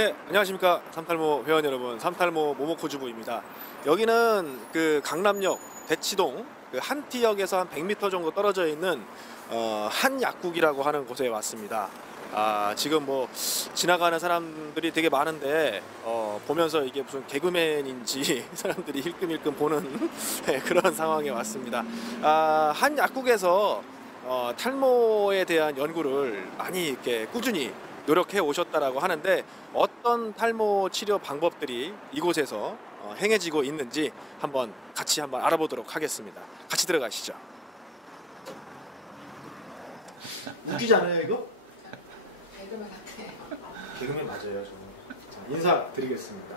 네, 안녕하십니까. 삼탈모 회원 여러분, 삼탈모 모모코주부입니다. 여기는 그 강남역 대치동 그 한티역에서 한 100m 정도 떨어져 있는 한약국이라고 하는 곳에 왔습니다. 지금 뭐 지나가는 사람들이 되게 많은데 보면서 이게 무슨 개그맨인지 사람들이 힐끔힐끔 보는 네, 그런 상황에 왔습니다. 한약국에서 탈모에 대한 연구를 많이 이렇게 꾸준히 노력해 오셨다라고 하는데 어떤 탈모 치료 방법들이 이곳에서 행해지고 있는지 같이 한번 알아보도록 하겠습니다. 같이 들어가시죠. 웃기잖아요 이거? 개그맨 같아. 개그맨 맞아요. 저는. 자, 인사드리겠습니다.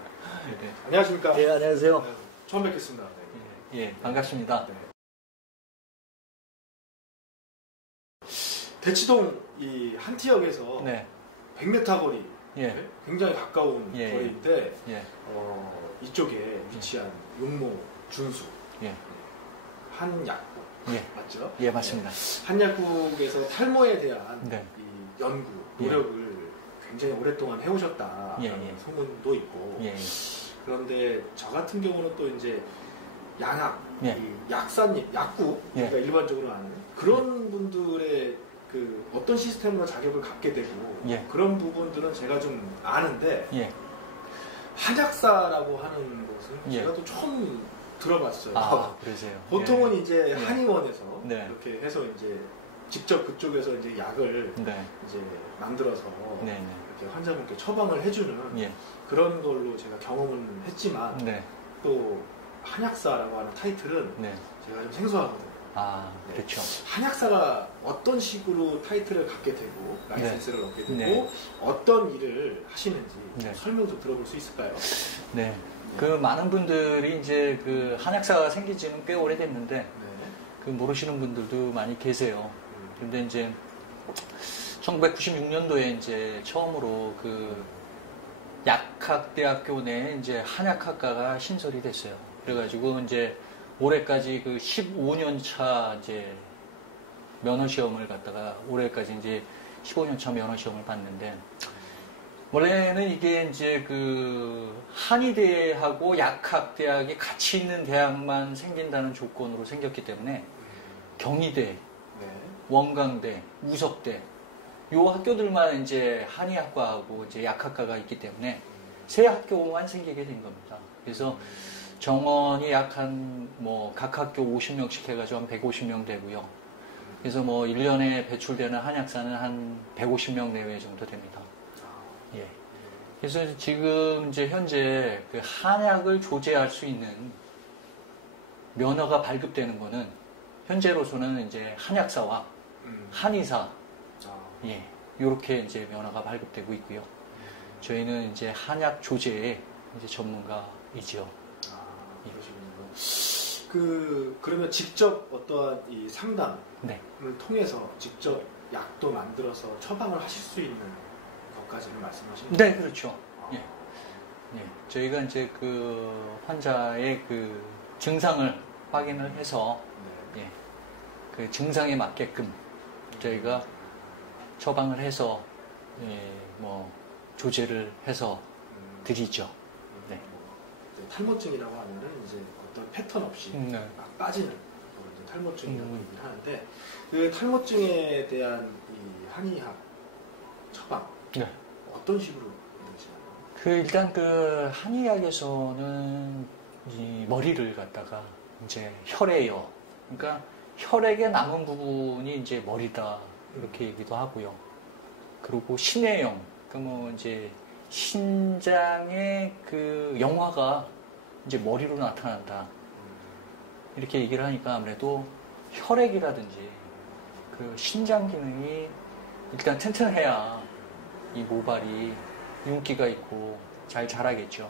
네. 안녕하십니까? 예, 안녕하세요. 처음 뵙겠습니다. 네. 예, 반갑습니다. 네. 대치동 이 한티역에서 네. 100m 거리, 예. 굉장히 가까운 예. 거리인데 예. 이쪽에 위치한 용모 준수 예. 한약국 예. 맞죠? 예, 맞습니다. 한약국에서 탈모에 대한 네. 이 연구, 예. 노력을 굉장히 오랫동안 해오셨다라는 예. 소문도 있고 예. 그런데 저 같은 경우는 또 이제 양학, 예. 이 약사님, 약국 예. 우리가 일반적으로 아는 그런 분들의 그 어떤 시스템으로 자격을 갖게 되고 예. 그런 부분들은 제가 좀 아는데 예. 한약사라고 하는 것은 예. 제가 또 처음 들어봤어요. 그러세요. 보통은 예. 이제 예. 한의원에서 네. 이렇게 해서 이제 직접 그쪽에서 이제 약을 네. 이제 만들어서 네. 네. 이렇게 환자분께 처방을 해주는 예. 그런 걸로 제가 경험은 했지만 네. 또 한약사라고 하는 타이틀은 네. 제가 좀 생소하거든요. 네. 그렇죠. 한약사가 어떤 식으로 타이틀을 갖게 되고 라이센스를 얻게 되고 네. 어떤 일을 하시는지 네. 설명 좀 들어볼 수 있을까요? 네. 그 많은 분들이 이제 그 한약사가 생긴 지는 꽤 오래됐는데 네. 그 모르시는 분들도 많이 계세요. 근데 이제 1996년도에 이제 처음으로 그 약학대학교 내에 이제 한약학과가 신설이 됐어요. 그래가지고 이제 올해까지 그 15년 차 이제 면허 시험을 갖다가 올해까지 이제 15년 차 면허 시험을 봤는데 원래는 이게 이제 그 한의대하고 약학대학이 같이 있는 대학만 생긴다는 조건으로 생겼기 때문에 경희대, 네. 원광대, 우석대 요 학교들만 이제 한의학과하고 이제 약학과가 있기 때문에 세 학교만 생기게 된 겁니다. 그래서 정원이 약 한 뭐 각 학교 50명씩 해가지고 한 150명 되고요. 그래서 뭐 1년에 배출되는 한약사는 한 150명 내외 정도 됩니다. 예. 그래서 지금 이제 현재 그 한약을 조제할 수 있는 면허가 발급되는 거는 현재로서는 이제 한약사와 한의사 예. 요렇게 이제 면허가 발급되고 있고요. 저희는 이제 한약 조제의 이제 전문가이지요. 그러면 직접 어떠한 이 상담을 네. 통해서 직접 약도 만들어서 처방을 하실 수 있는 것까지는 말씀하시는 거예요? 네, 그렇죠. 예. 예. 저희가 이제 그 환자의 그 증상을 확인을 해서 예. 그 증상에 맞게끔 저희가 처방을 해서 예, 뭐 조제를 해서 드리죠. 네. 탈모증이라고 하면은 이제 어떤 패턴 없이 막 빠지는 그런 이제 탈모증이라고 얘기를 하는데 그 탈모증에 대한 이 한의학 처방 네. 어떤 식으로 되시나요? 그 일단 그 한의학에서는 이 머리를 갖다가 이제 혈액이요. 그러니까 혈액에 남은 부분이 이제 머리다 이렇게 얘기도 하고요. 그리고 신혜영, 그 뭐 이제 신장의 그 영화가 이제 머리로 나타난다. 이렇게 얘기를 하니까 아무래도 혈액이라든지 그 신장 기능이 일단 튼튼해야 이 모발이 윤기가 있고 잘 자라겠죠.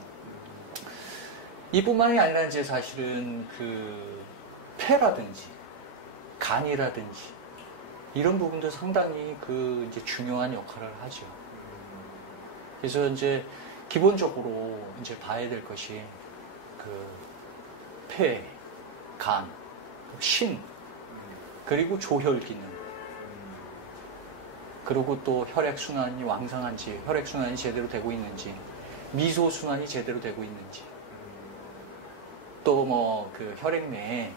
이뿐만이 아니라 이제 사실은 그 폐라든지 간이라든지 이런 부분도 상당히 그 이제 중요한 역할을 하죠. 그래서 이제 기본적으로 이제 봐야 될 것이 그 폐, 간, 신, 그리고 조혈 기능. 그리고 또 혈액순환이 왕성한지, 혈액순환이 제대로 되고 있는지, 미소순환이 제대로 되고 있는지, 또 뭐 그 혈액 내에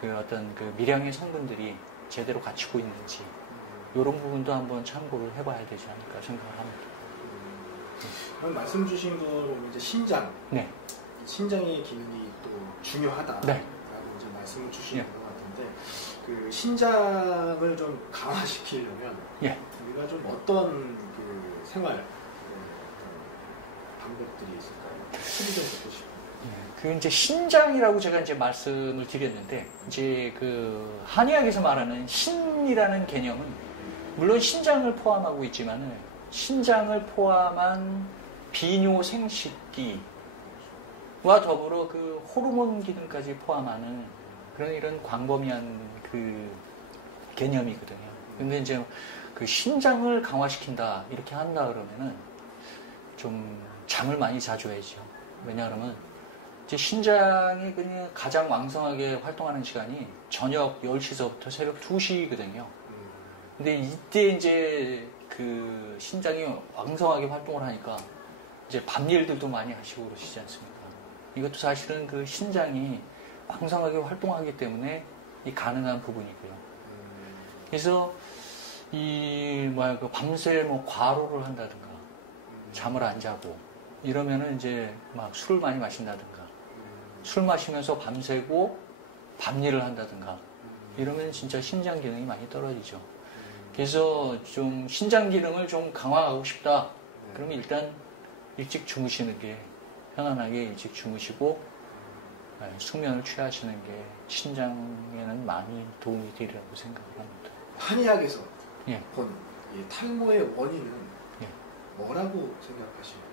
그 어떤 그 미량의 성분들이 제대로 갖추고 있는지, 이런 부분도 한번 참고를 해봐야 되지 않을까 생각을 합니다. 그럼 말씀 주신 거로 이제 신장, 네. 신장의 기능이 또 중요하다라고 네. 이제 말씀을 주시는 예. 것 같은데, 그 신장을 좀 강화시키려면 예. 우리가 좀 어떤 그 생활 방법들이 있을까요? 팁이 좀 듣고 싶어요. 그 이제 신장이라고 제가 이제 말씀을 드렸는데, 이제 그 한의학에서 말하는 신이라는 개념은 물론 신장을 포함하고 있지만은 신장을 포함한 비뇨 생식기와 더불어 그 호르몬 기능까지 포함하는 그런 이런 광범위한 그 개념이거든요. 근데 이제 그 신장을 강화시킨다 이렇게 한다 그러면은 좀 잠을 많이 자줘야죠. 왜냐하면 이제 신장이 그냥 가장 왕성하게 활동하는 시간이 저녁 10시서부터 새벽 2시거든요. 근데 이때 이제 그 신장이 왕성하게 활동을 하니까 이제 밤일들도 많이 하시고 그러시지 않습니까? 이것도 사실은 그 신장이 왕성하게 활동하기 때문에 이 가능한 부분이고요. 그래서 이 뭐야 그 밤새 뭐 과로를 한다든가 잠을 안 자고 이러면은 이제 막 술을 많이 마신다든가 술 마시면서 밤새고 밤일을 한다든가 이러면 진짜 신장 기능이 많이 떨어지죠. 그래서 좀 신장 기능을 좀 강화하고 싶다. 그러면 일단 일찍 주무시는 게 편안하게 일찍 주무시고 숙면을 취하시는 게 신장에는 많이 도움이 되리라고 생각을 합니다. 한의학에서 예. 보는 이 탈모의 원인은 예. 뭐라고 생각하시나요?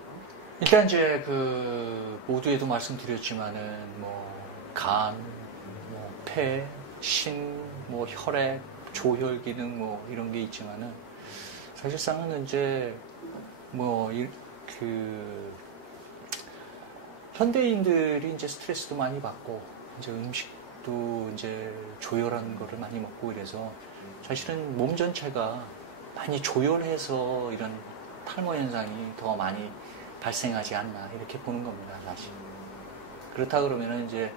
일단 이제 그 모두에도 말씀드렸지만은 뭐 간, 뭐 폐, 신, 뭐 혈액, 조혈 기능 뭐 이런 게 있지만은 사실상은 이제 뭐 그 현대인들이 이제 스트레스도 많이 받고 이제 음식도 이제 조혈한 거를 많이 먹고 이래서 사실은 몸 전체가 많이 조혈해서 이런 탈모 현상이 더 많이 발생하지 않나 이렇게 보는 겁니다, 사실. 그렇다 그러면은 이제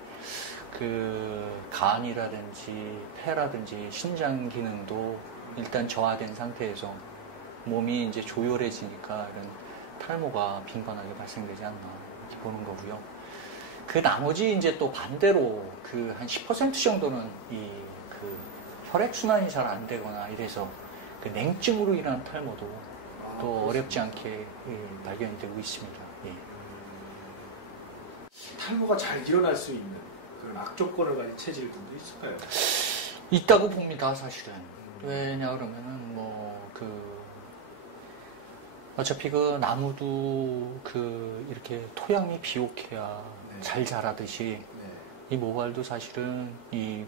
그 간이라든지 폐라든지 신장 기능도 일단 저하된 상태에서 몸이 이제 조혈해지니까 이런 탈모가 빈번하게 발생되지 않나 이렇게 보는 거고요. 그 나머지 이제 또 반대로 그 한 10% 정도는 이 그 혈액 순환이 잘 안 되거나 이래서 그 냉증으로 인한 탈모도 또 어렵지 않게 발견이 되고 있습니다. 예. 탈모가 잘 일어날 수 있는 그런 악조건을 가진 체질들도 있을까요? 있다고 봅니다, 사실은. 왜냐 그러면은 뭐 그 어차피 그 나무도 그 이렇게 토양이 비옥해야 네. 잘 자라듯이 네. 이 모발도 사실은 이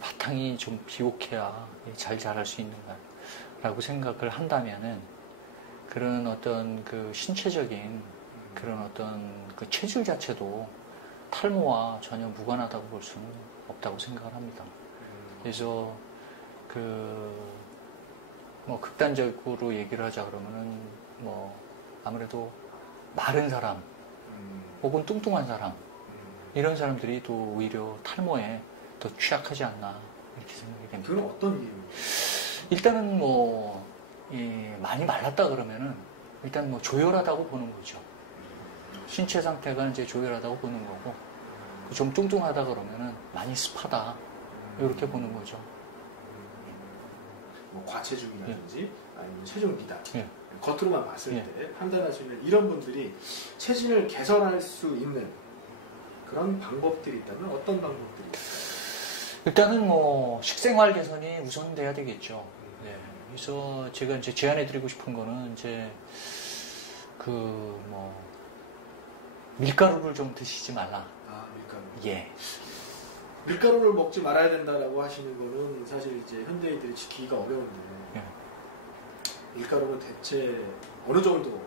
바탕이 좀 비옥해야 잘 자랄 수 있는가라고 생각을 한다면은 그런 어떤 그 신체적인 그런 어떤 그 체질 자체도 탈모와 전혀 무관하다고 볼 수는 없다고 생각을 합니다. 그래서 뭐 극단적으로 얘기를 하자 그러면은 뭐 아무래도 마른 사람 혹은 뚱뚱한 사람 이런 사람들이 또 오히려 탈모에 더 취약하지 않나 이렇게 생각이 됩니다. 그건 어떤 이유예요? 일단은 뭐 많이 말랐다 그러면은 일단 뭐 조혈하다고 보는 거죠. 신체 상태가 이제 조혈하다고 보는 거고 좀 뚱뚱하다 그러면은 많이 습하다 이렇게 보는 거죠. 뭐 과체중이라든지 아니면 체중 비단 예. 겉으로만 봤을 예. 때 판단할 수 있는 이런 분들이 체질을 개선할 수 있는 그런 방법들이 있다면 어떤 방법들이 있을까요? 일단은 뭐 식생활 개선이 우선돼야 되겠죠. 네. 그래서 제가 이제 제안해드리고 싶은 거는 이제 그 뭐 밀가루를 좀 드시지 말라. 아, 밀가루. 예. 밀가루를 먹지 말아야 된다라고 하시는 거는 사실 이제 현대인들이 지키기가 어려운데 예. 밀가루는 대체 어느 정도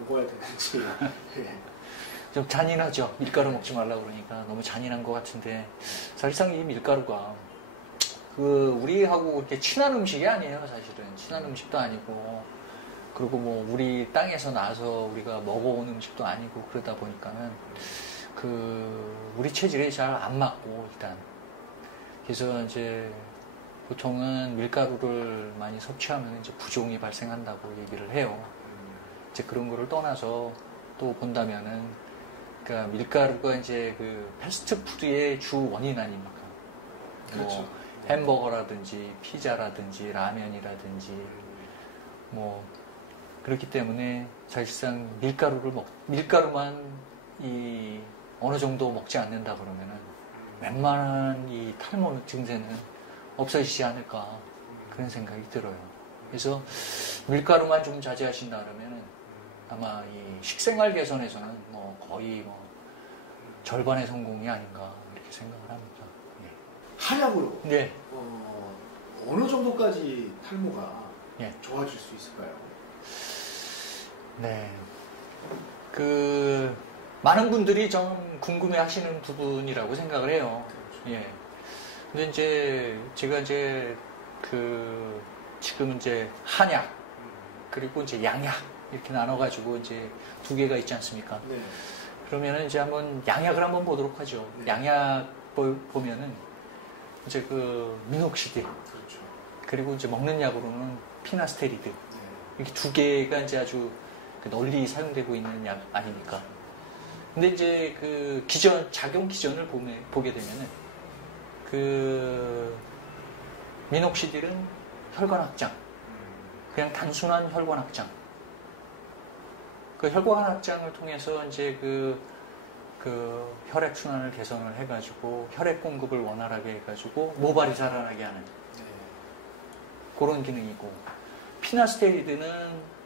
먹어야 되는지 예. 좀 잔인하죠. 밀가루 먹지 말라 그러니까 너무 잔인한 것 같은데 사실상 이 밀가루가 우리하고 이렇게 친한 음식이 아니에요, 사실은. 친한 음식도 아니고, 그리고 뭐, 우리 땅에서 나서 우리가 먹어온 음식도 아니고, 그러다 보니까는, 우리 체질에 잘 안 맞고, 일단. 그래서 이제, 보통은 밀가루를 많이 섭취하면 이제 부종이 발생한다고 얘기를 해요. 이제 그런 거를 떠나서 또 본다면은, 그러니까 밀가루가 이제 패스트푸드의 주 원인 아닙니까? 그렇죠. 뭐 햄버거라든지 피자라든지 라면이라든지 뭐 그렇기 때문에 사실상 밀가루만 어느 정도 먹지 않는다 그러면은 웬만한 이 탈모 증세는 없어지지 않을까 그런 생각이 들어요. 그래서 밀가루만 좀 자제하신다 그러면은 아마 이 식생활 개선에서는 뭐 거의 뭐 절반의 성공이 아닌가 이렇게 생각을 합니다. 한약으로 네. 어느 정도까지 탈모가 예. 좋아질 수 있을까요? 네. 많은 분들이 좀 궁금해 하시는 부분이라고 생각을 해요. 그렇죠. 예. 근데 이제 제가 이제 지금 이제 한약 그리고 이제 양약 이렇게 나눠가지고 이제 두 개가 있지 않습니까? 네. 그러면은 이제 한번 양약을 한번 보도록 하죠. 네. 양약 보면은 이제 미녹시딜 그렇죠. 그리고 이제 먹는 약으로는 피나스테리드 네. 이렇게 두 개가 이제 아주 널리 사용되고 있는 약 아닙니까? 근데 이제 작용 기전을 보게 되면은 미녹시딜은 혈관 확장, 그냥 단순한 혈관 확장. 혈관 확장을 통해서 이제 혈액 순환을 개선을 해가지고 혈액 공급을 원활하게 해가지고 모발이 자라나게 하는 그런 기능이고, 피나스테리드는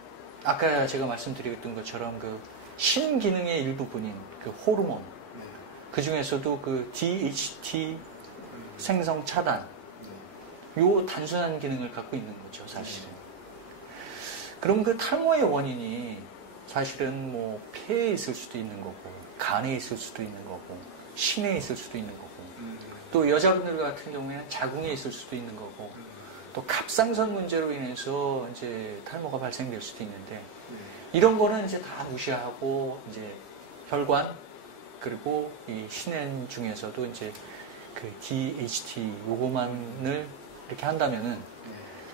아까 제가 말씀드렸던 것처럼 신기능의 일부분인 호르몬, 그 중에서도 DHT 생성 차단, 요 단순한 기능을 갖고 있는 거죠, 사실은. 그럼 탈모의 원인이 사실은 뭐 폐에 있을 수도 있는 거고, 간에 있을 수도 있는 거고, 신에 있을 수도 있는 거고, 또 여자분들 같은 경우에는 자궁에 있을 수도 있는 거고, 또 갑상선 문제로 인해서 이제 탈모가 발생될 수도 있는데, 이런 거는 이제 다 무시하고 이제 혈관 그리고 이 신엔 중에서도 이제 DHT 요거만을 이렇게 한다면은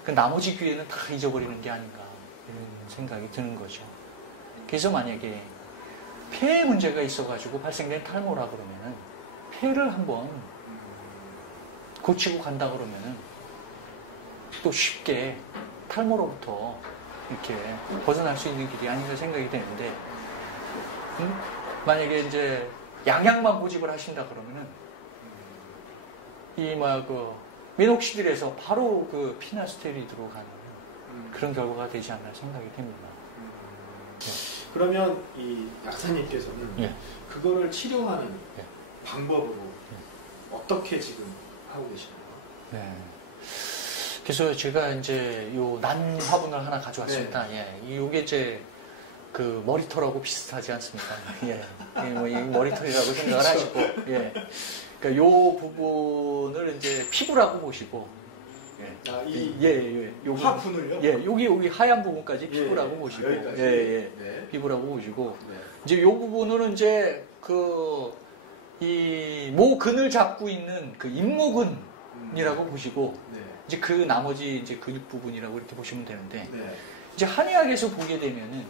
나머지 귀에는 다 잊어버리는 게 아닌가 이런 생각이 드는 거죠. 그래서 만약에 폐에 문제가 있어가지고 발생된 탈모라 그러면은 폐를 한번 고치고 간다 그러면은 또 쉽게 탈모로부터 이렇게 벗어날 수 있는 길이 아닌가 생각이 되는데, 만약에 이제 양약만 고집을 하신다 그러면은 미녹시딜에서 바로 피나스테리드로 가는 그런 결과가 되지 않나 생각이 됩니다. 그러면 이 약사님께서는 예. 그거를 치료하는 예. 방법으로 어떻게 지금 하고 계시나요? 네. 그래서 제가 이제 요 난 화분을 하나 가져왔습니다. 네. 예. 요게 이제 머리털하고 비슷하지 않습니까? 예. 이 머리털이라고 생각을 하시고, 예. 그러니까 요 부분을 이제 피부라고 보시고, 예. 요기, 화분을요? 예. 여기 하얀 부분까지 피부라고 보시고, 여기까지. 예. 네. 피부라고 보시고, 네. 이제 요 부분은 이제 이 모근을 잡고 있는 임모근이라고 보시고, 네. 이제 나머지 이제 근육 부분이라고 이렇게 보시면 되는데, 네. 이제 한의학에서 보게 되면은,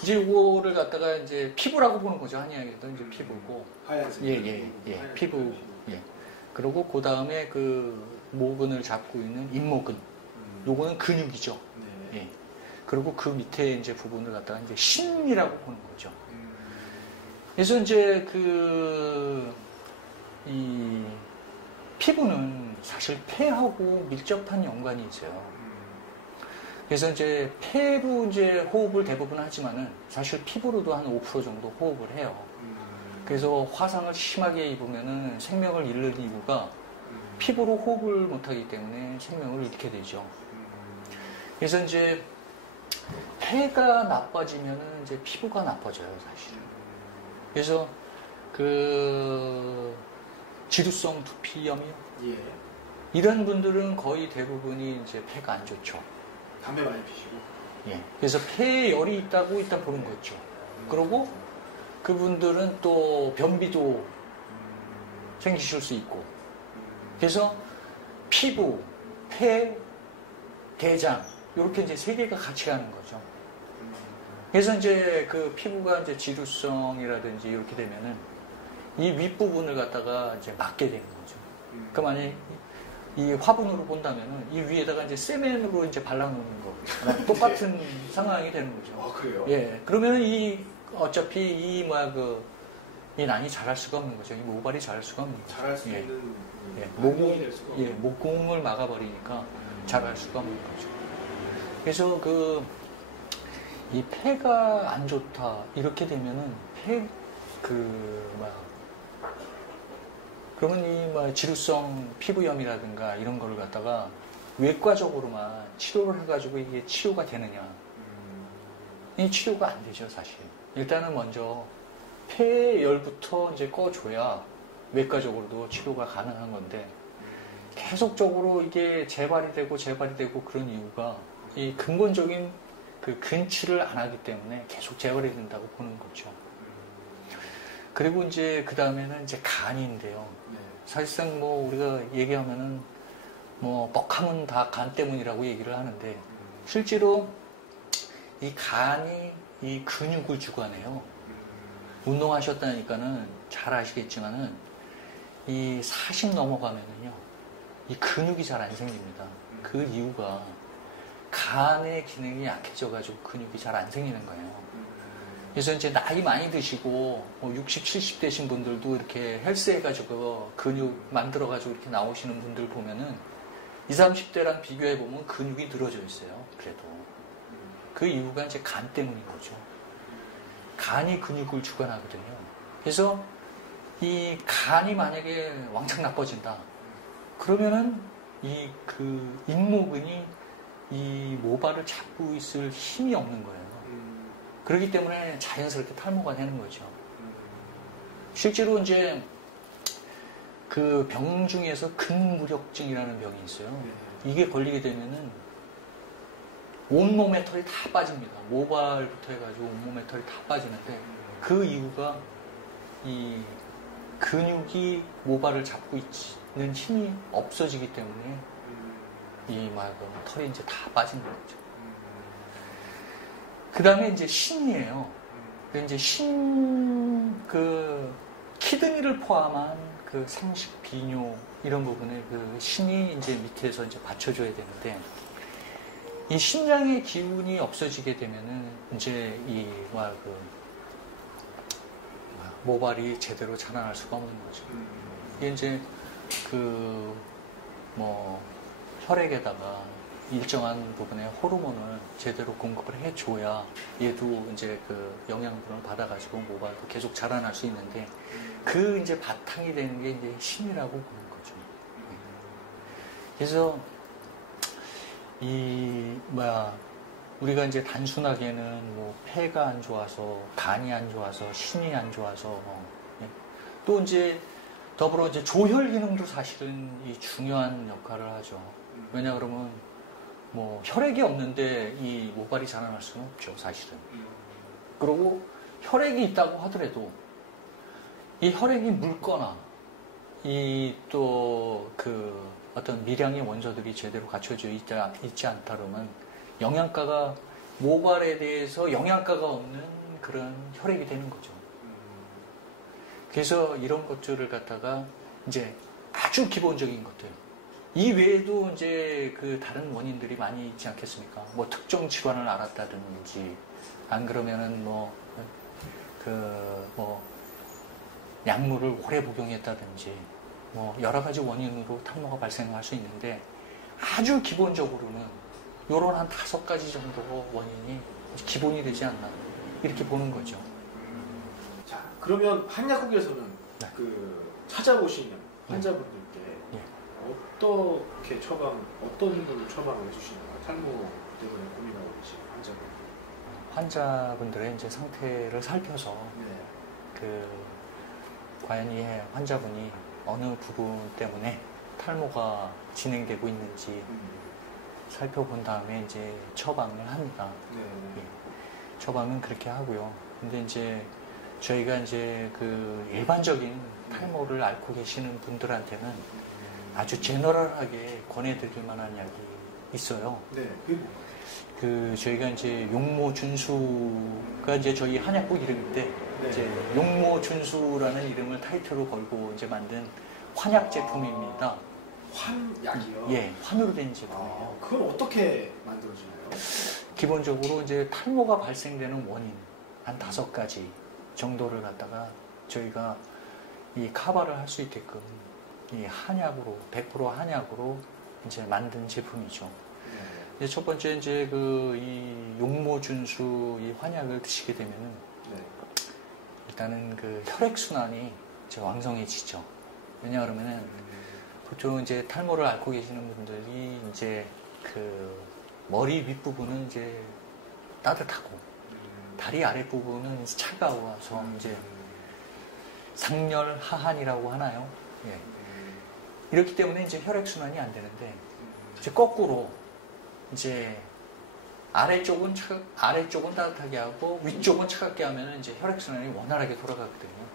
이제 이거를 갖다가 이제 피부라고 보는 거죠. 한의학에서 이제 피부고. 하얀색. 예. 피부. 예. 그리고 그 다음에 모근을 잡고 있는 임모근. 요거는 근육이죠. 네. 예. 그리고 그 밑에 이제 부분을 갖다가 이제 신이라고 보는 거죠. 그래서 이제 이 피부는 사실 폐하고 밀접한 연관이 있어요. 그래서 이제 폐로 이제 호흡을 대부분 하지만은 사실 피부로도 한 5% 정도 호흡을 해요. 그래서 화상을 심하게 입으면은 생명을 잃는 이유가 피부로 호흡을 못하기 때문에 생명을 잃게 되죠. 그래서 이제 폐가 나빠지면은 이제 피부가 나빠져요, 사실은. 그래서 지루성 두피염이요. 예. 이런 분들은 거의 대부분이 이제 폐가 안 좋죠. 담배 많이 피시고. 예. 그래서 폐에 열이 있다고 일단 보는 거죠. 그리고 그분들은 또 변비도 생기실 수 있고. 그래서 피부, 폐, 대장 이렇게 이제 세 개가 같이 가는 거죠. 그래서 이제 그 피부가 이제 지루성이라든지 이렇게 되면은 이 윗부분을 갖다가 이제 막게 되는 거죠. 그러니까 만약에 이 화분으로 본다면은 이 위에다가 이제 세면으로 이제 발라놓는 거 똑같은 상황이 되는 거죠. 아, 그래요? 예. 그러면은 이 어차피 이 난이 자랄 수가 없는 거죠. 이 모발이 자랄 수가 없는 거죠. 잘할 수 예. 있는 예. 목공이 될 수가 없는. 목공을 막아버리니까 자랄 수가 없는 거죠. 그래서 이 폐가 안 좋다 이렇게 되면은 그러면 이 지루성 피부염이라든가 이런 거를 갖다가 외과적으로만 치료를 해가지고 이게 치료가 되느냐? 이 치료가 안 되죠, 사실. 일단은 먼저 폐열부터 이제 꺼줘야 외과적으로도 치료가 가능한 건데 계속적으로 이게 재발이 되고 그런 이유가 이 근본적인 그 근치를 안 하기 때문에 계속 재발이 된다고 보는 거죠. 그리고 이제 그 다음에는 이제 간인데요. 사실상 뭐 우리가 얘기하면은 뭐 뻑하면 다 간 때문이라고 얘기를 하는데 실제로 이 간이 이 근육을 주관해요. 운동하셨다니까는 잘 아시겠지만은 이 40 넘어가면은요 이 근육이 잘 안 생깁니다. 그 이유가 간의 기능이 약해져가지고 근육이 잘 안 생기는 거예요. 그래서 이제 나이 많이 드시고 60, 70 되신 분들도 이렇게 헬스해가지고 근육 만들어가지고 이렇게 나오시는 분들 보면은 20, 30대랑 비교해보면 근육이 늘어져 있어요. 그래도. 그 이유가 이제 간 때문인 거죠. 간이 근육을 주관하거든요. 그래서 이 간이 만약에 왕창 나빠진다. 그러면은 그 잇모근이 이 모발을 잡고 있을 힘이 없는 거예요. 그렇기 때문에 자연스럽게 탈모가 되는 거죠. 실제로 이제 그 병 중에서 근무력증이라는 병이 있어요. 이게 걸리게 되면은 온몸에 털이 다 빠집니다. 모발부터 해가지고 온몸에 털이 다 빠지는데 그 이유가 이 근육이 모발을 잡고 있는 힘이 없어지기 때문에 이 털이 이제 다 빠지는 거죠. 그 다음에 이제 신이에요. 이제 키드니를 포함한 그 생식, 비뇨, 이런 부분에 그 신이 이제 밑에서 이제 받쳐줘야 되는데, 이 신장의 기운이 없어지게 되면은 이제 모발이 제대로 자라날 수가 없는 거죠. 이게 이제 혈액에다가 일정한 부분의 호르몬을 제대로 공급을 해줘야 얘도 이제 그 영양분을 받아가지고 모발도 계속 자라날 수 있는데 그 이제 바탕이 되는 게 이제 신이라고 보는 거죠. 그래서 우리가 이제 단순하게는 뭐 폐가 안 좋아서 간이 안 좋아서 신이 안 좋아서 또 이제 더불어 이제 조혈 기능도 사실은 이 중요한 역할을 하죠. 왜냐 그러면 뭐 혈액이 없는데 이 모발이 자라날 수는 없죠, 사실은. 그리고 혈액이 있다고 하더라도 이 혈액이 묽거나 이 또 그 어떤 미량의 원소들이 제대로 갖춰져 있지 않다 그러면 영양가가 모발에 대해서 영양가가 없는 그런 혈액이 되는 거죠. 그래서 이런 것들을 갖다가 이제 아주 기본적인 것들. 이 외에도 이제 그 다른 원인들이 많이 있지 않겠습니까? 뭐 특정 질환을 앓았다든지, 안 그러면은 약물을 오래 복용했다든지, 뭐 여러 가지 원인으로 탈모가 발생할 수 있는데 아주 기본적으로는 요런 한 5가지 정도 원인이 기본이 되지 않나 이렇게 보는 거죠. 자, 그러면 한약국에서는 네. 찾아보시는 환자분들께 네. 어떤 분을 처방을 해주시나요? 탈모 때문에 고민하고 계신 환자분. 환자분들의 이제 상태를 살펴서 과연 이 환자분이 어느 부분 때문에 탈모가 진행되고 있는지 살펴본 다음에 이제 처방을 합니다. 네. 처방은 그렇게 하고요. 근데 이제 저희가 이제 그 일반적인 탈모를 앓고 계시는 분들한테는 아주 제너럴하게 권해드릴 만한 약이 있어요. 네. 그게 뭔가요? 그 저희가 이제 용모준수가 이제 저희 한약국 이름인데 네. 이제 용모준수라는 이름을 타이틀로 걸고 이제 만든 환약 제품입니다. 환약이요? 예, 환으로 된 제품이에요. 그건 어떻게 만들어지나요? 기본적으로 이제 탈모가 발생되는 원인 한 5가지 정도를 갖다가 저희가 이 카바를 할 수 있게끔 이 한약으로 100% 한약으로 이제 만든 제품이죠. 네. 이제 첫 번째 이제 그 이 용모준수 이 환약을 드시게 되면은 네. 일단은 그 혈액 순환이 이제 왕성해지죠. 왜냐 그러면은 보통 이제 탈모를 앓고 계시는 분들이 이제 그 머리 윗부분은 이제 따뜻하고 다리 아랫부분은 차가워서 이제 상열 하한이라고 하나요? 예. 이렇기 때문에 이제 혈액순환이 안 되는데 이제 거꾸로 이제 아래쪽은 따뜻하게 하고 위쪽은 차갑게 하면 이제 혈액순환이 원활하게 돌아가거든요.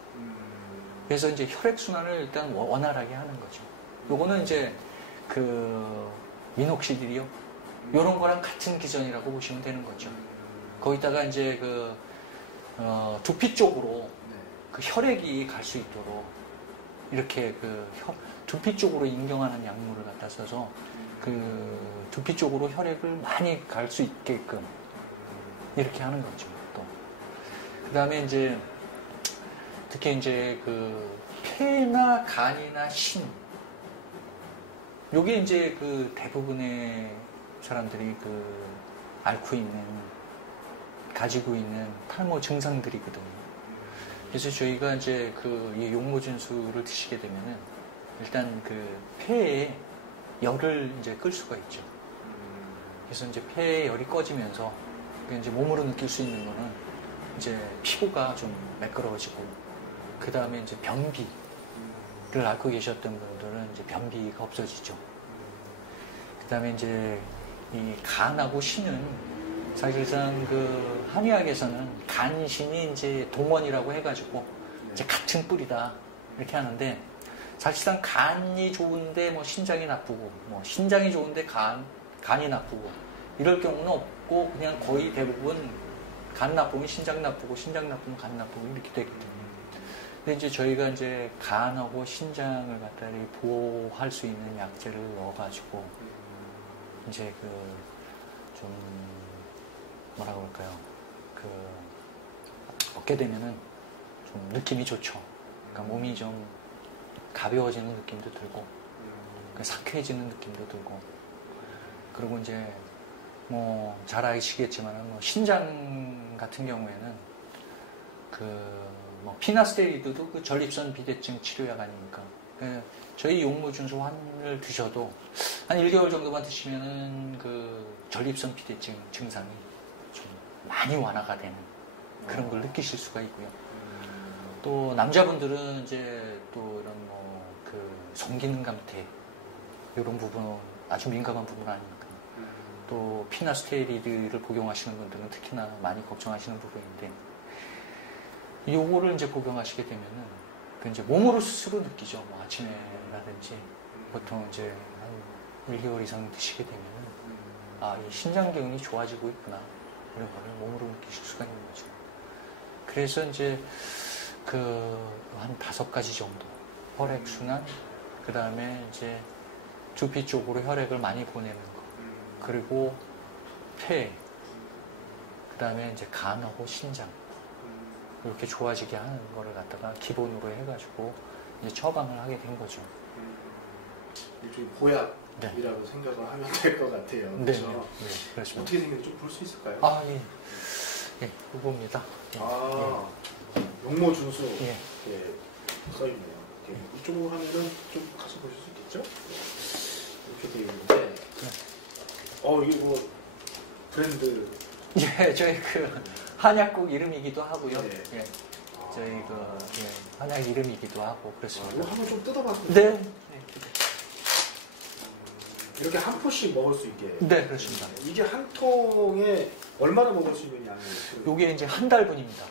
그래서 이제 혈액순환을 일단 원활하게 하는 거죠. 요거는 이제 그 미녹시딜이요. 요런 거랑 같은 기전이라고 보시면 되는 거죠. 거기다가 이제 그 두피 쪽으로 그 혈액이 갈 수 있도록 이렇게 그 두피 쪽으로 인경하는 약물을 갖다 써서 그 두피 쪽으로 혈액을 많이 갈 수 있게끔 이렇게 하는 거죠. 또 그다음에 이제 특히 이제 그 폐나 간이나 신 요게 이제 그 대부분의 사람들이 그 가지고 있는 탈모 증상들이거든요. 그래서 저희가 이제 그 이 용모준수를 드시게 되면은 일단 그 폐에 열을 이제 끌 수가 있죠. 그래서 이제 폐에 열이 꺼지면서 이제 몸으로 느낄 수 있는 거는 이제 피부가 좀 매끄러워지고 그 다음에 이제 변비를 앓고 계셨던 분들은 이제 변비가 없어지죠. 그 다음에 이제 이 간하고 신은 사실상 그 한의학에서는 간신이 이제 동원이라고 해가지고 이제 같은 뿌리다 이렇게 하는데 사실상 간이 좋은데 뭐 신장이 나쁘고 뭐 신장이 좋은데 간이 나쁘고 이럴 경우는 없고 그냥 거의 대부분 간 나쁘면 신장 나쁘고 신장 나쁘면 간 나쁘고 이렇게 되기 때문에 근데 이제 저희가 이제 간하고 신장을 갖다 보호할 수 있는 약재를 넣어가지고 이제 그 좀 뭐라고 할까요? 그 먹게 되면은 좀 느낌이 좋죠. 그러니까 몸이 좀 가벼워지는 느낌도 들고, 상쾌해지는 느낌도 들고, 그리고 이제 뭐 잘 아시겠지만은 뭐 신장 같은 경우에는 그 뭐 피나스테리드도 그 전립선 비대증 치료약 아닙니까? 저희 용모준수 환을 드셔도 한 1개월 정도만 드시면은 그 전립선 비대증 증상이 좀 많이 완화가 되는 그런 걸 느끼실 수가 있고요. 또 남자분들은 이제 또 이런 뭐 그 성기능 감퇴 이런 부분은 아주 민감한 부분 아닙니까? 또 피나스테리드를 복용하시는 분들은 특히나 많이 걱정하시는 부분인데 요거를 이제 복용하시게 되면은 그 이제 몸으로 스스로 느끼죠. 뭐 아침에라든지 보통 이제 한 1개월 이상 드시게 되면은 아, 이 신장 기운이 좋아지고 있구나 이런 거를 몸으로 느끼실 수가 있는 거죠. 그래서 이제 그 한 5가지 정도 혈액 순환, 그 다음에 이제 두피 쪽으로 혈액을 많이 보내는 거, 그리고 폐, 그 다음에 이제 간하고 신장 이렇게 좋아지게 하는 거를 갖다가 기본으로 해가지고 이제 처방을 하게 된 거죠. 일종의 보약이라고 생각을 하면 될 것 같아요. 네, 그렇죠? 네, 그렇습니다. 어떻게 생겼는지 좀 볼 수 있을까요? 아, 예. 예, 그겁니다. 예, 아, 용모준수 예. 이렇게 써있네요. 이렇게 이쪽으로 하면은 좀 같이 보실 수 있겠죠? 이렇게 되어 있는데, 이게 뭐 브랜드. 예, 저희 그 한약국 이름이기도 하고요. 네. 예, 저희 그 한약 이름이기도 하고 그렇습니다. 이거 한번 좀 뜯어봤어요. 네. 이렇게 한 포씩 먹을 수 있게. 네, 그렇습니다. 이게 한 통에 얼마나 먹을 수 있는 양이에요? 요게 이제 한 달분입니다.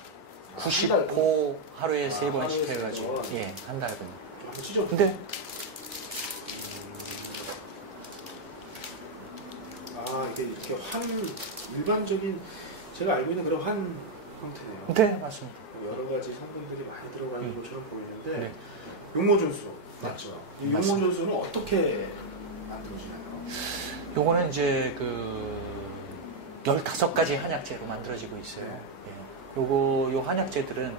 한 달분? 90포 하루에 3번씩 하루에 해가지고. 3번. 예, 한 달분. 한번 찢어. 근데 이게 이렇게 일반적인 제가 알고 있는 그런 환 형태네요. 네, 맞습니다. 여러 가지 성분들이 많이 들어가는 것처럼 보이는데 네. 용모존수 맞죠? 이 맞습니다. 용모존수는 어떻게 만들어지나요? 요거는 이제 그 15가지 한약재로 만들어지고 있어요. 네. 예. 요 한약재들은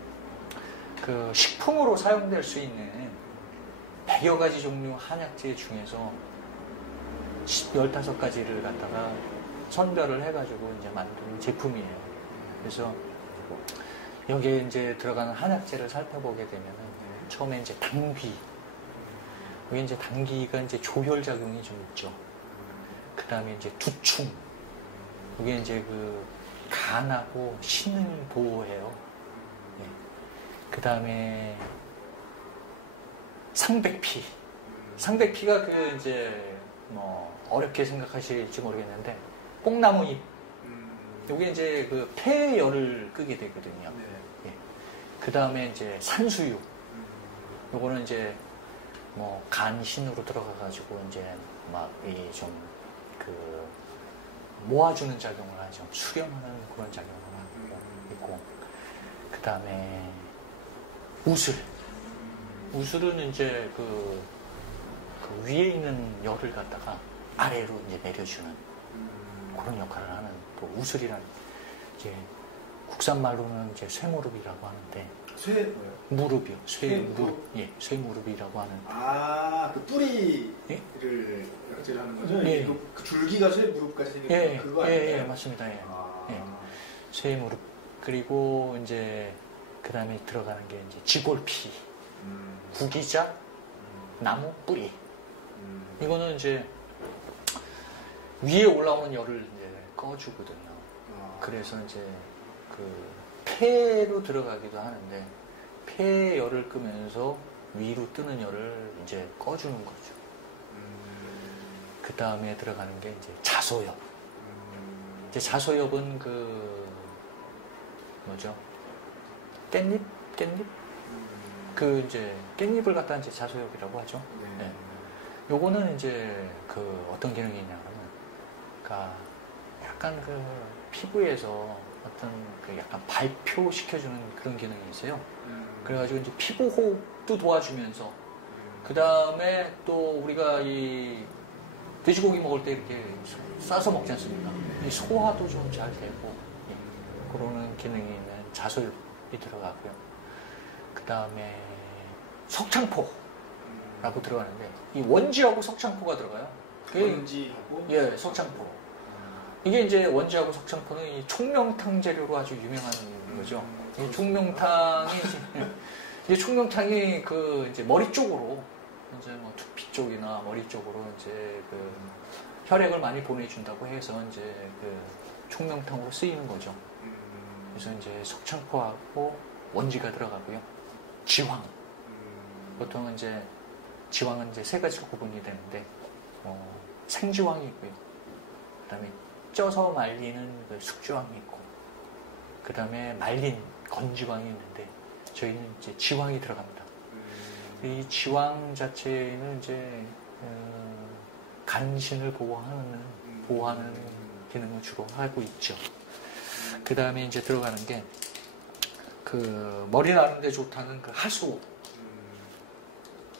그 식품으로 사용될 수 있는 100여 가지 종류 한약재 중에서 15가지를 갖다가 선별을 해가지고 이제 만든 제품이에요. 그래서 여기에 이제 들어가는 한약재를 살펴보게 되면은 처음에 이제 당귀. 여기 이제 당귀가 이제 조혈작용이 좀 있죠. 그 다음에 이제 두충. 이게 이제 그 간하고 신을 보호해요. 예. 그 다음에 상백피. 상백피가 그 이제 뭐 어렵게 생각하실지 모르겠는데 뽕나무 잎. 요게 이제 그 폐열을 끄게 되거든요. 네. 예. 그 다음에 이제 산수유. 요거는 이제 뭐 간신으로 들어가가지고 이제 막 이 좀 그 모아주는 작용을 하죠. 수렴하는 그런 작용을 하고 있고. 그 다음에 우슬. 우슬은 이제 그 위에 있는 열을 갖다가 아래로 이제 내려주는 그런 역할을 하는 또 우슬이라는 이제 국산말로는 이제 쇠무릎이라고 하는데 쇠 뭐예요? 무릎이요. 쇠무릎? 쇠무릎. 예, 쇠무릎이라고 하는. 그 뿌리를 예? 약재를 하는 거죠? 예. 그 줄기가 쇠무릎까지 생긴 예, 그거 예, 아니에요? 예, 맞습니다. 예. 아. 예. 쇠무릎. 그리고 이제 그 다음에 들어가는 게 이제 지골피, 구기자, 나무 뿌리. 이거는 이제 위에 올라오는 열을 이제 꺼주거든요. 그래서 이제 그 폐로 들어가기도 하는데 폐 열을 끄면서 위로 뜨는 열을 이제 꺼주는 거죠. 그 다음에 들어가는 게 이제 자소엽. 이제 자소엽은 그 뭐죠? 깻잎? 그 이제 깻잎을 갖다 이제 자소엽이라고 하죠. 네. 요거는 이제 그 어떤 기능이 있냐면, 그러니까 약간 그 피부에서 어떤 그 약간 발표시켜주는 그런 기능이 있어요. 그래가지고 이제 피부 호흡도 도와주면서, 그 다음에 또 우리가 이 돼지고기 먹을 때 이렇게 싸서 먹지 않습니까? 이 소화도 좀 잘 되고, 예, 그러는 기능이 있는 자소엽이 들어가고요. 그 다음에 석창포라고 들어가는데, 이 원지하고 석창포가 들어가요. 원지하고? 예, 석창포. 이게 이제 원지하고 석창포는 이 총명탕 재료로 아주 유명한 거죠. 이 총명탕이 이제 총명탕이 그 이제 머리 쪽으로 이제 뭐 두피 쪽이나 머리 쪽으로 이제 그 혈액을 많이 보내준다고 해서 이제 그 총명탕으로 쓰이는 거죠. 그래서 이제 석창포하고 원지가 들어가고요. 지황. 보통은 이제 지황은 이제 3가지로 구분이 되는데 생지황이 있고요. 그다음에 쪄서 말리는 그 숙지황이 있고, 그다음에 말린 건지황이 있는데 저희는 이제 지황이 들어갑니다. 이 지황 자체는 이제 간신을 보호하는 기능을 주로 하고 있죠. 그다음에 이제 들어가는 게 그 머리 나는데 좋다는 그 하수.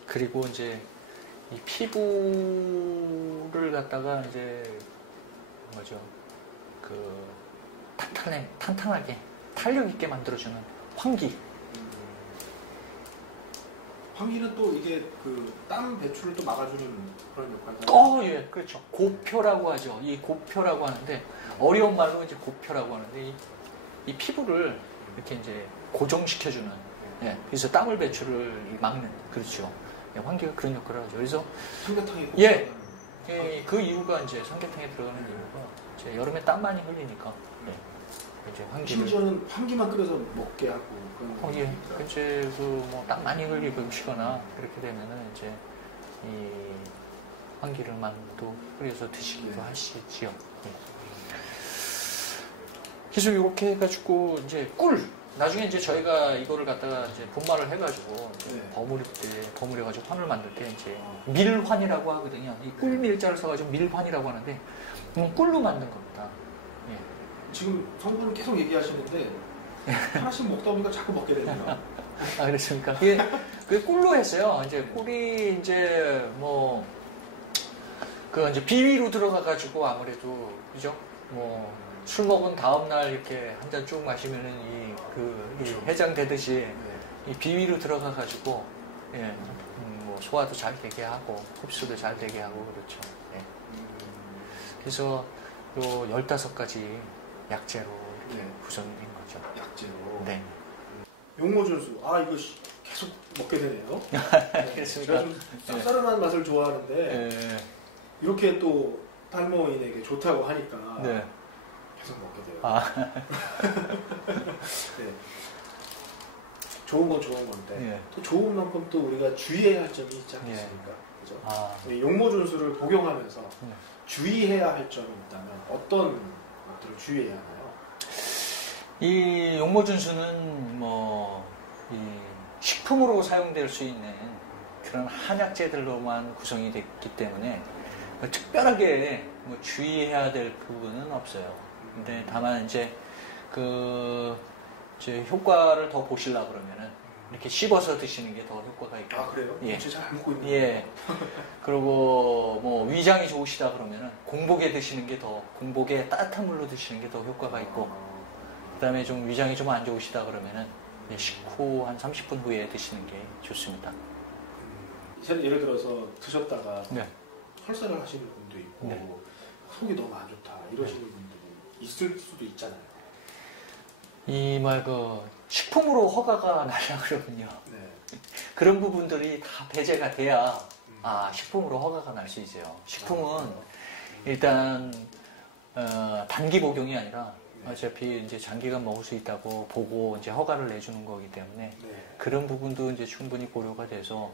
그리고 이제 이 피부를 갖다가 이제 뭐죠? 그 탄탄하게 탄력 있게 만들어주는 황기. 황기는 또 이게 그 땀 배출을 또 막아주는 그런 역할도. 예, 그렇죠. 고표라고 하죠. 이 고표라고 하는데 어려운 말로 이제 고표라고 하는데 이 피부를 이렇게 이제 고정시켜주는. 예, 그래서 땀을 배출을 막는. 그렇죠. 예, 황기가 그런 역할을 하죠. 그래서 삼계탕에 예, 그 이유가 이제 삼계탕에 들어가는 이유가 이제 여름에 땀 많이 흘리니까 이제 황기를. 심지어는 황기만 끓여서 먹게 하고 그런. 예, 이제 그 뭐 땀 많이 흘리고 쉬거나 그렇게 되면은 이제 이 황기름만도 끓여서 드시기도 하시지요. 예. 그래서 이렇게 해가지고 이제 꿀 나중에 이제 저희가 이거를 갖다가 이제 분말을 해가지고 이제 버무려가지고 환을 만들 때 이제 밀환이라고 하거든요. 이 꿀밀자를 써가지고 밀환이라고 하는데 꿀로 만든 겁니다. 예. 지금 성분을 계속 얘기하시는데 하나씩 먹다 보니까 자꾸 먹게 되네요. 아, 그렇습니까? 그게 꿀로 했어요. 이제 꿀이 이제 뭐, 이제 비위로 들어가가지고 아무래도, 그죠? 뭐, 술 먹은 다음날 이렇게 한 잔 쭉 마시면은 이 해장되듯이 이 비위로 들어가가지고, 예, 뭐, 소화도 잘 되게 하고, 흡수도 잘 되게 하고, 그렇죠. 예. 그래서 요 15가지 약재로 이렇게 구성이 된 거죠. 약재로. 네. 용모준수. 아 이거 계속 먹게 되네요. 그렇습니까? 제가 좀 쌉싸름한 맛을 좋아하는데 네. 이렇게 또 탈모인에게 좋다고 하니까 네. 계속 먹게 돼요. 아, 네. 좋은 건 좋은 건데 예. 또 좋은 만큼 또 우리가 주의해야 할 점이 있지 않겠습니까? 그죠? 아, 이 용모준수를 복용하면서 네. 주의해야 할 점이 있다면 어떤 것들을 주의해야 하나요? 이 용모준수는 뭐, 이 식품으로 사용될 수 있는 그런 한약재들로만 구성이 됐기 때문에 뭐 특별하게 뭐 주의해야 될 부분은 없어요. 근데 다만 이제 이제 효과를 더 보시려고 그러면은 이렇게 씹어서 드시는 게 더 효과가 있고. 아 그래요? 예. 제가 잘 먹고 있는데. 예. 그리고 뭐 위장이 좋으시다 그러면은 공복에 드시는 게 공복에 따뜻한 물로 드시는 게 더 효과가 있고. 그다음에 좀 위장이 좀 안 좋으시다 그러면은 식후 한 30분 후에 드시는 게 좋습니다. 예를 들어서 드셨다가 네. 설사를 하시는 분도 있고 네. 속이 너무 안 좋다 이러시는 분들이 있을 수도 있잖아요. 식품으로 허가가 나려 그러면요. 네. 그런 부분들이 다 배제가 돼야 식품으로 허가가 날 수 있어요. 식품은 일단 단기 복용이 아니라 어차피 이제 장기간 먹을 수 있다고 보고 이제 허가를 내주는 거기 때문에 네. 그런 부분도 이제 충분히 고려가 돼서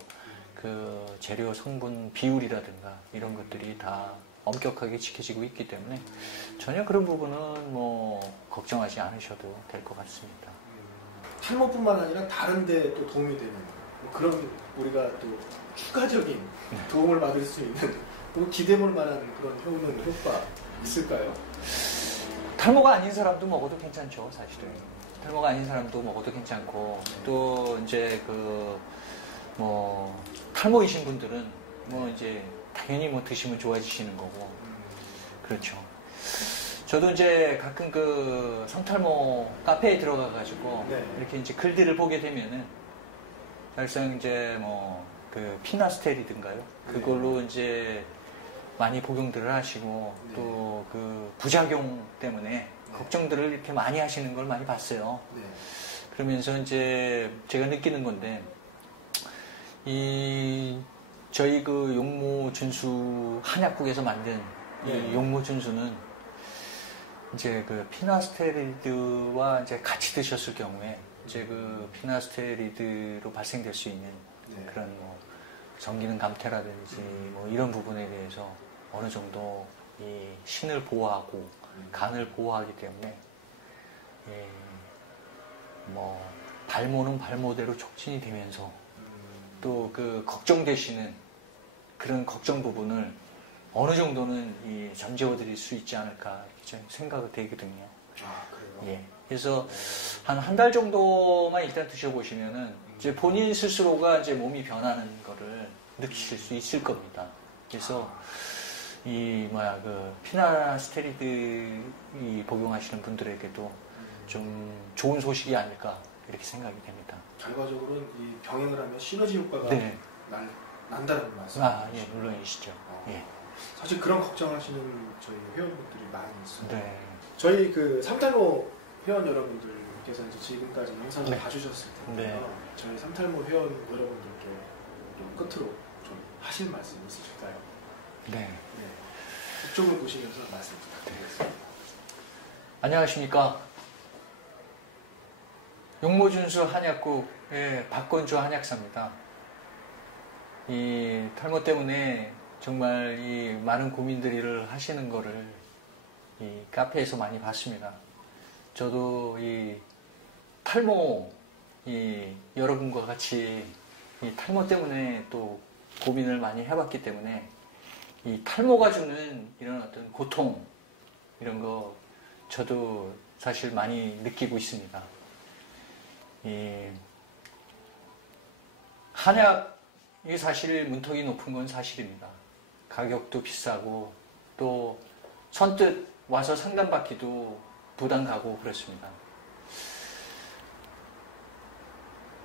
그 재료 성분 비율이라든가 이런 것들이 다 엄격하게 지켜지고 있기 때문에 전혀 그런 부분은 뭐 걱정하지 않으셔도 될 것 같습니다. 탈모뿐만 아니라 다른데 또 도움이 되는 뭐 그런 우리가 또 추가적인 도움을 받을 수 있는 또 기대볼 만한 그런 효과 있을까요? 탈모가 아닌 사람도 먹어도 괜찮죠, 사실은. 탈모가 아닌 사람도 먹어도 괜찮고, 또 이제 탈모이신 분들은 이제 당연히 드시면 좋아지시는 거고, 그렇죠. 저도 이제 가끔 성탈모 카페에 들어가가지고, 이렇게 이제 글들을 보게 되면은, 사실상 이제 피나스텔이든가요? 그걸로 이제 많이 복용들을 하시고 또 그 부작용 때문에 걱정들을 이렇게 많이 하시는 걸 많이 봤어요. 그러면서 이제 제가 느끼는 건데 저희 용모준수 한약국에서 만든 이 용모준수는 이제 피나스테리드와 이제 같이 드셨을 경우에 이제 피나스테리드로 발생될 수 있는 그런 성기능 감퇴라든지 이런 부분에 대해서 어느 정도 이 신을 보호하고 간을 보호하기 때문에 발모는 발모대로 촉진이 되면서 또 걱정되시는 그런 걱정 부분을 어느 정도는 잠재워 드릴 수 있지 않을까 이렇게 생각이 되거든요. 아, 그래요? 예. 그래서 한 달 정도만 일단 드셔보시면은 이제 본인 스스로가 이제 몸이 변하는 거를 느끼실 수 있을 겁니다. 그래서 피나스테리드 복용하시는 분들에게도 좀 좋은 소식이 아닐까 이렇게 생각이 됩니다. 결과적으로는 이 병행을 하면 시너지 효과가 난다는 말씀. 예, 물론이시죠. 예. 사실 그런 걱정하시는 저희 회원분들이 많이 있어요. 네. 저희 삼탈모 회원 여러분들께서 이제 지금까지 영상을 봐주셨을 텐데요. 저희 삼탈모 회원 여러분들께 좀 끝으로 좀 하실 말씀 있으실까요? 네. 이쪽을 보시면서 말씀 부탁드리겠습니다. 안녕하십니까. 용모준수 한약국의 박건주 한약사입니다. 이 탈모 때문에 정말 이 많은 고민들을 하시는 거를 이 카페에서 많이 봤습니다. 저도 이 탈모, 여러분과 같이 이 탈모 때문에 또 고민을 많이 해봤기 때문에 이 탈모가 주는 이런 어떤 고통, 이런 거 저도 사실 많이 느끼고 있습니다. 이 한약이 사실 문턱이 높은 건 사실입니다. 가격도 비싸고 또 선뜻 와서 상담받기도 부담 가고 그렇습니다.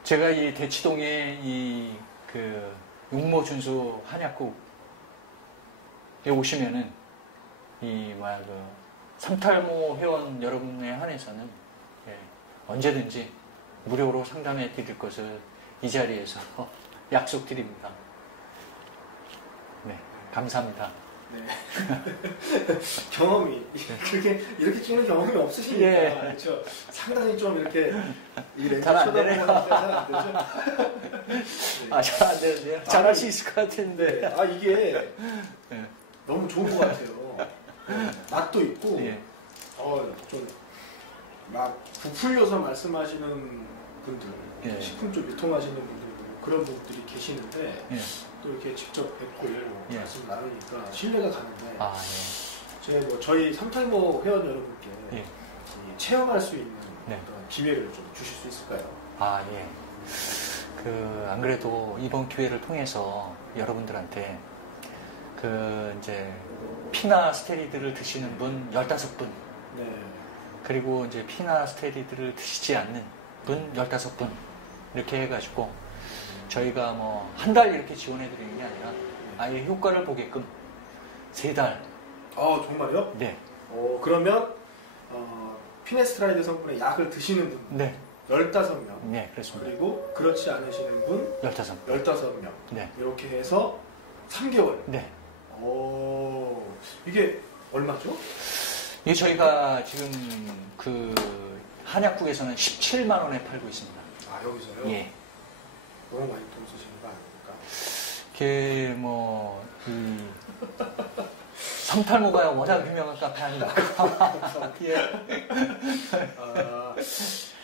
제가 이 대치동에 그 육모준수 한약국에 오시면은 삼탈모 회원 여러분에 한해서는 언제든지 무료로 상담해 드릴 것을 이 자리에서 약속드립니다. 네, 감사합니다. 네. 경험이 이렇게 찍는 경험이 없으시니까 예. 그렇죠. 상당히 좀 이렇게 이 렌즈 잘안 쳐다보는 되네요. 게 잘 안 되죠. 네. 잘 안 되는데요? 잘할 수 있을 것 같은데. 네. 아 이게 네. 너무 좋은 것 같아요. 네. 맛도 있고 예. 좀 막 부풀려서 말씀하시는 분들, 예. 식품 쪽 유통하시는 분들 그런 분들이 계시는데 예. 또 이렇게 직접 뵙고 예. 말씀 나누니까 신뢰가 가는데 아, 예. 저희 삼탈모 회원 여러분께 예. 이 체험할 수 있는 네. 어떤 기회를 좀 주실 수 있을까요? 아, 예. 안 그래도 이번 기회를 통해서 여러분들한테 이제 피나 스테리드를 드시는 분 15분. 네. 그리고 이제 피나 스테리드를 드시지 않는 분 15분. 이렇게 해가지고 저희가 뭐 한 달 이렇게 지원해 드리는 게 아니라 아예 효과를 보게끔 3달. 정말요? 네. 그러면 피네스트라이드 성분의 약을 드시는 분 네. 15명. 네, 그렇습니다. 그리고 그렇지 않으시는 분 15분. 15명. 네. 이렇게 해서 3개월. 네. 이게 얼마죠? 이게 저희가 지금 한약국에서는 17만 원에 팔고 있습니다. 아, 여기서요? 예. 너무 많이 돈 쓰시는 거 아닙니까? 이게 삼탈모가 워낙 유명한 카페 아닌가. 예.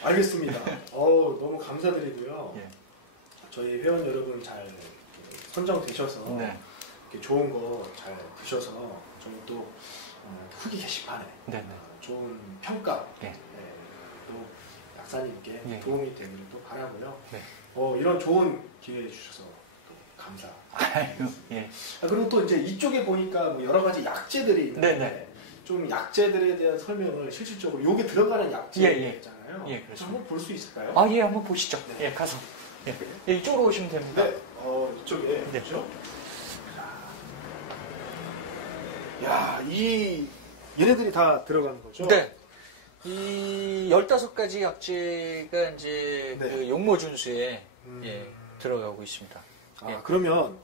알겠습니다. 너무 감사드리고요. 예. 저희 회원 여러분 잘 선정되셔서 네. 이렇게 좋은 거 잘 드셔서 저희 또 후기 게시판에 네. 좋은 평가 네. 또 약사님께 예. 도움이 되기를 또 바라고요. 네. 이런 좋은 기회 주셔서 또 감사. 아이고, 예. 그리고 또 이제 이쪽에 보니까 뭐 여러 가지 약재들이 있는데 네네. 좀 약재들에 대한 설명을 실질적으로 요게 들어가는 약재잖아요. 예, 그렇습니다. 한번 볼 수 있을까요? 아, 예, 한번 보시죠. 네. 예, 가서. 예. 예, 이쪽으로 오시면 됩니다. 네. 이쪽에 네. 그렇죠? 야, 얘네들이 다 들어가는 거죠? 네. 이 15가지 약재가 이제 네. 그 용모준수에 들어가고 있습니다. 예. 그러면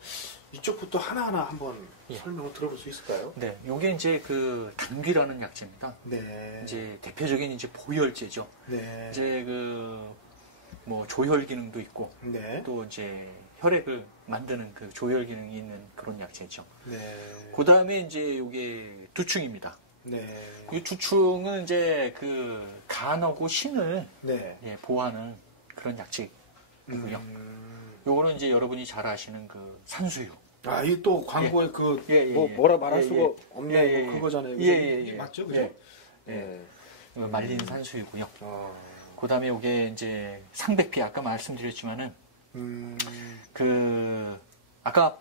이쪽부터 하나하나 한번 예. 설명을 들어볼 수 있을까요? 네, 요게 이제 당귀라는 약재입니다. 네. 이제 대표적인 이제 보혈제죠. 네. 이제 뭐 조혈 기능도 있고 네. 또 이제 혈액을 만드는 그 조혈 기능이 있는 그런 약재죠. 네. 그 다음에 이제 요게 두충입니다. 네. 이 두충은 이제 간하고 신을 네. 보호하는 그런 약재이고요. 요거는 이제 여러분이 잘 아시는 산수유. 이 또 광고에 뭐라 말할 수가 없는 예, 예. 그거잖아요. 예. 맞죠? 그죠? 예. 말린 산수유고요. 그 다음에 요게 이제 상백피, 아까 말씀드렸지만은, 아까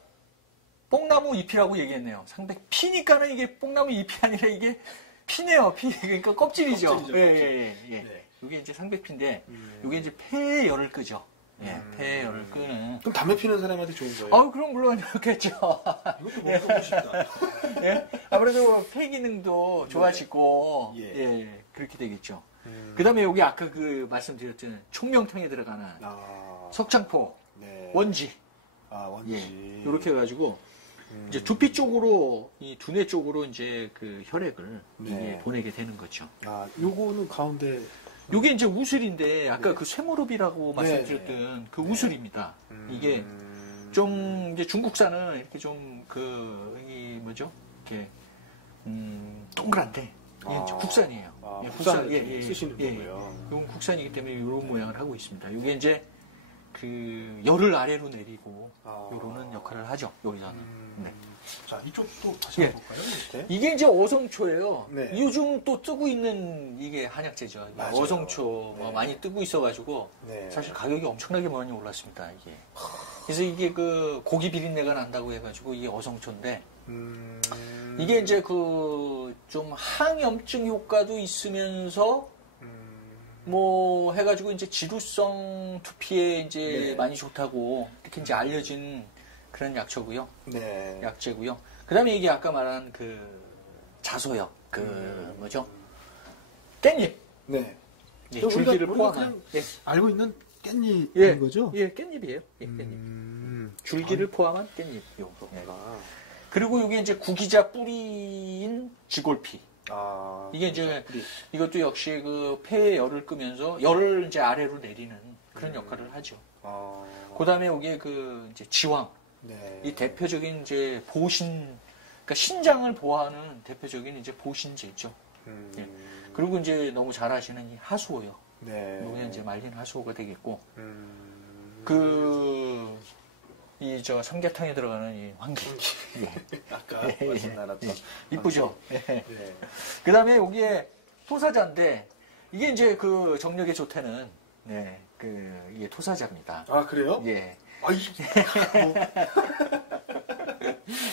뽕나무 잎이라고 얘기했네요. 상백피니까는 이게 뽕나무 잎이 아니라 이게 피네요. 피. 그러니까 껍질이죠. 껍질이죠, 예. 네. 요게 이제 상백피인데, 요게 이제 폐의 열을 끄죠. 예, 폐의 열을 끄는. 그럼 담배 피는 사람한테 좋은 거예요? 그럼 물론 그렇겠죠. 이것도 먹어보고 싶다. 예? 아무래도 폐 기능도 좋아지고, 네. 예, 그렇게 되겠죠. 그 다음에 여기 아까 말씀드렸던 총명탕에 들어가는 석창포, 네. 원지. 원지. 예, 이렇게 해가지고, 이제 두피 쪽으로, 이 두뇌 쪽으로 이제 혈액을 이게 보내게 되는 거죠. 요거는 가운데. 요게 이제 우슬인데, 아까 네. 쇠무릎이라고 말씀드렸던 그 우슬입니다. 이게 좀 이제 중국산은 이렇게 좀 이 뭐죠? 이렇게 동그란데 이게 이제 국산이에요. 예, 국산을 쓰시는 거고요. 이건 국산이기 때문에 이런 모양을 하고 있습니다. 이게 이제 그 열을 아래로 내리고 요러는 역할을 하죠. 여기서는. 네. 자, 이쪽도 다시 예. 한번 볼까요? 이렇게. 이게 이제 어성초예요. 네. 요즘 또 뜨고 있는 이게 한약재죠. 맞아요. 어성초 뭐 네. 많이 뜨고 있어가지고 네. 사실 가격이 엄청나게 많이 올랐습니다. 이게. 그래서 이게 그 고기 비린내가 난다고 해가지고 이게 어성초인데 이게 이제 그 좀 항염증 효과도 있으면서 뭐 해가지고 이제 지루성 두피에 이제 네. 많이 좋다고 이렇게 이제 알려진 그런 약초고요. 네. 약재고요. 그다음에 이게 아까 말한 그 자소역 그 뭐죠? 깻잎. 네. 예, 우리가 줄기를 그냥 포함한 알고 있는 깻잎인 예. 거죠? 예, 깻잎이에요. 예, 깻잎. 줄기를 포함한 깻잎. 요. 예. 그리고 이게 이제 구기자 뿌리인 지골피. 이게 이제 이것도 역시 그 폐에 열을 끄면서 열을 이제 아래로 내리는 그런 역할을 하죠. 그다음에 이게 그 이제 지황. 네. 이 대표적인 이제 보신, 그러니까 신장을 보호하는 대표적인 이제 보신제죠. 예. 그리고 이제 너무 잘 아시는 이 하수오요. 네. 이게 이제 말린 하수오가 되겠고, 이 저 삼계탕에 들어가는 이 황기기. 예. 아까 말씀 나눴던 이쁘죠? 예. 네. 그 다음에 여기에 토사자인데, 이게 이제 그 정력에 좋다는, 네, 이게 토사자입니다. 아, 그래요? 예. 아이,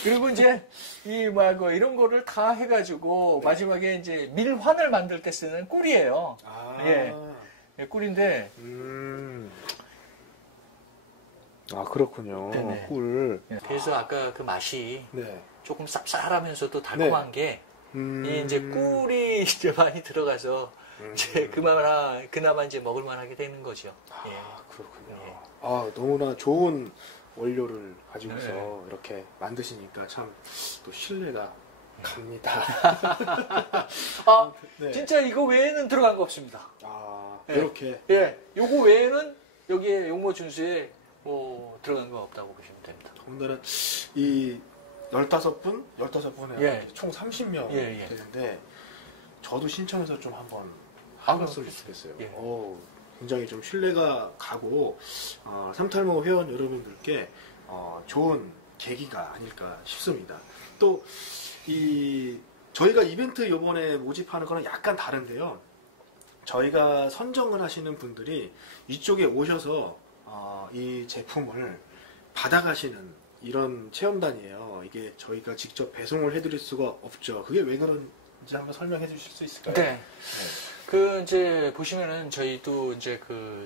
그리고 이제 이런 거를 다 해가지고 네. 마지막에 이제 밀환을 만들 때 쓰는 꿀이에요. 예. 꿀인데 아, 그렇군요. 네네. 꿀. 그래서 아까 그 맛이 네. 조금 쌉쌀하면서도 달콤한 게 이 이제 꿀이 이제 많이 들어가서 이제 그나마 이제 먹을만하게 되는 거죠. 예. 그렇군요. 예. 아, 너무나 좋은 원료를 가지고서 네. 이렇게 만드시니까 참 또 신뢰가 갑니다. 아, 네. 진짜 이거 외에는 들어간 거 없습니다. 아, 예. 이렇게. 예, 요거 외에는 여기에 용모 준수에 뭐 들어간 거 없다고 보시면 됩니다. 오늘은 이 15분에 예. 총 30명 예, 예. 되는데 저도 신청해서 좀 한번 아, 해봤으면 좋겠어요. 예. 굉장히 좀 신뢰가 가고 삼탈모 회원 여러분들께 좋은 계기가 아닐까 싶습니다. 또 저희가 이벤트 이번에 모집하는 거는 약간 다른데요. 저희가 선정을 하시는 분들이 이쪽에 오셔서 이 제품을 받아가시는 이런 체험단이에요. 이게 저희가 직접 배송을 해드릴 수가 없죠. 그게 왜 그런지 한번 설명해 주실 수 있을까요? 네. 그 이제 보시면은 저희도 이제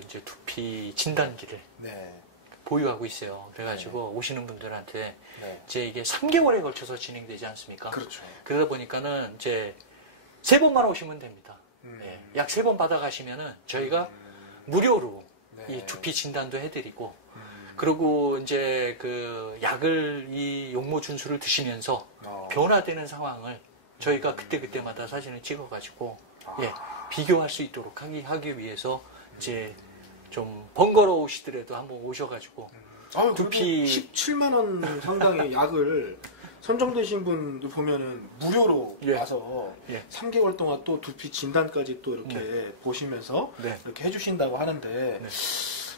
이제 두피 진단기를 네. 보유하고 있어요. 그래가지고 오시는 분들한테 네. 이제 이게 3개월에 걸쳐서 진행되지 않습니까? 그렇죠. 그러다 보니까는 이제 3번만 오시면 됩니다. 네. 약 3번 받아가시면은 저희가 무료로 네. 이 두피 진단도 해드리고 그리고 이제 그 약을 이 용모 준수를 드시면서 변화되는 상황을 저희가 그때마다 사진을 찍어가지고 예, 비교할 수 있도록 하기 위해서 이제 좀 번거로우시더라도 한번 오셔가지고 두피 17만 원 상당의 약을 선정되신 분도 보면은 무료로 예. 와서 예. 3개월 동안 또 두피 진단까지 또 이렇게 보시면서 네. 이렇게 해주신다고 하는데 네.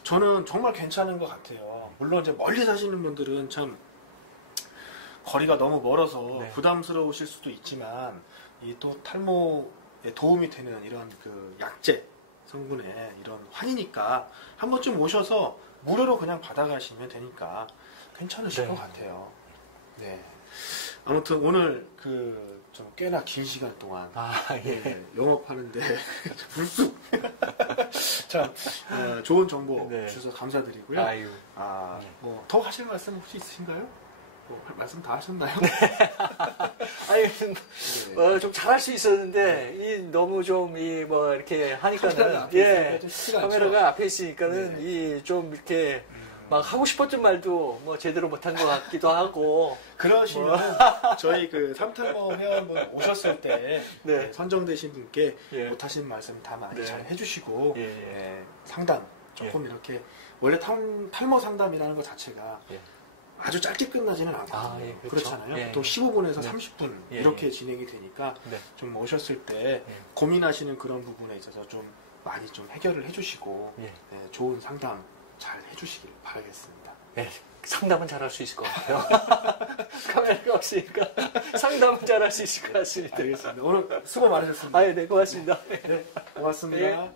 저는 정말 괜찮은 것 같아요. 물론 이제 멀리 사시는 분들은 참 거리가 너무 멀어서 네. 부담스러우실 수도 있지만 이 또 탈모에 도움이 되는 이런 그 약재 성분의 이런 환이니까 한 번쯤 오셔서 무료로 그냥 받아가시면 되니까 괜찮으실 네. 것 같아요. 네. 아무튼 오늘 좀 꽤나 긴 시간 동안 네, 영업하는데 불쑥 참 좋은 정보 네. 주셔서 감사드리고요. 아유. 뭐 더 하실 말씀 혹시 있으신가요? 뭐 말씀 다 하셨나요? 아니, 좀 잘할 수 있었는데, 너무 좀, 뭐, 이렇게 하니까는, 카메라가 앞에 있으니까는, 좀 이렇게, 막 하고 싶었던 말도 뭐 제대로 못한 것 같기도 하고. 그러시면 저희 삼탈모 회원분 오셨을 때 네. 선정되신 분께 예. 못하신 말씀 다 많이 네. 잘 해주시고 예. 상담 조금 이렇게 원래 탈모 상담이라는 것 자체가 아주 짧게 끝나지는 않거든요. 예, 그렇죠. 그렇잖아요. 예, 보통 예. 15분에서 네. 30분 예, 이렇게 예. 진행이 되니까 네. 좀 오셨을 때 예. 고민하시는 그런 부분에 있어서 좀 많이 좀 해결을 해주시고 예. 네, 좋은 상담 잘 해주시길 바라겠습니다. 네, 상담은 잘할 수 있을 것 같아요. 카메라가 없으니까 상담은 잘할 수 있을 것 같습니다. 알겠습니다. 오늘 수고 많으셨습니다. 아, 네, 고맙습니다. 네, 고맙습니다. 예.